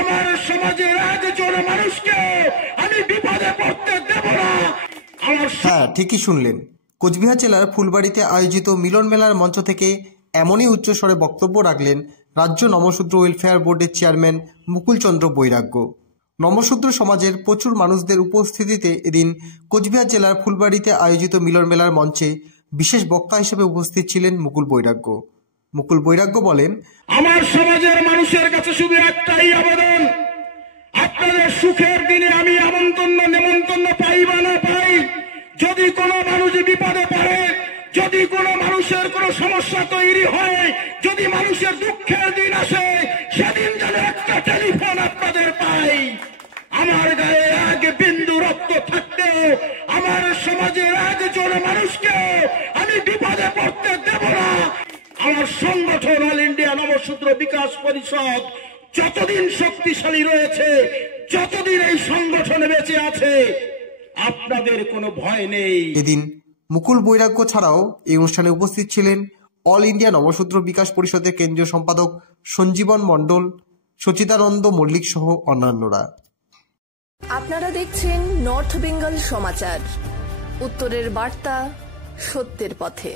আমার সমাজের একজন মানুষকে আমি বিপদে পড়তে দেব না। হ্যাঁ, ঠিকই শুনলেন। কোচবিহার জেলার ফুলবাড়িতে আয়োজিত মিলন মেলার মঞ্চ থেকে এমনই উচ্চস্বরে বক্তব্য রাখলেন রাজ্য নমশূদ্র ওয়েলফেয়ার বোর্ডের চেয়ারম্যান মুকুলচন্দ্র বৈরাগ্য। নমশূদ্র সমাজের প্রচুর মানুষদের উপস্থিতিতে এদিন কোচবিহার জেলার ফুলবাড়িতে আয়োজিত মিলন মেলার মঞ্চে বিশেষ বক্তা হিসেবে উপস্থিত ছিলেন মুকুল বৈরাগ্য। মুকুল বৈরাগ্য বলেন, আমার সমাজের মানুষের কাছে শুধু একটাই আবেদন, আপনাদের সুখের দিনে আমি নেমন্তন্ন পাই বা না পাই, যদি কোনো মানুষ বিপদে পড়ে, যদি কোনো মানুষের কোনো সমস্যা তৈরি হয়, যদি মানুষের দুঃখের দিন আসে, সেদিন যেন একটা টেলিফোন আপনাদের পাই। আমার গায়ে এক বিন্দু রক্ত থাকতে আমার সমাজের একজন মানুষকে আমি বিপদে পড়তে দেব না। আমার সংগঠন অল ইন্ডিয়া নমশূদ্র বিকাশ পরিষদ যতদিন শক্তিশালী রয়েছে, যতদিন এই সংগঠনে বেঁচে আছে, আপনাদের কোনো ভয় নেই। এদিন মুকুল বৈরাগ্য ছাড়াও এই অনুষ্ঠানে উপস্থিত ছিলেন অল ইন্ডিয়া নমশূদ্র বিকাশ পরিষদের কেন্দ্রীয় সম্পাদক সঞ্জীবন মণ্ডল, সচিদানন্দ মল্লিক সহ অন্যান্যরা। আপনারা দেখছেন নর্থ বেঙ্গল সমাচার, উত্তরের বার্তা, সত্যের পথে।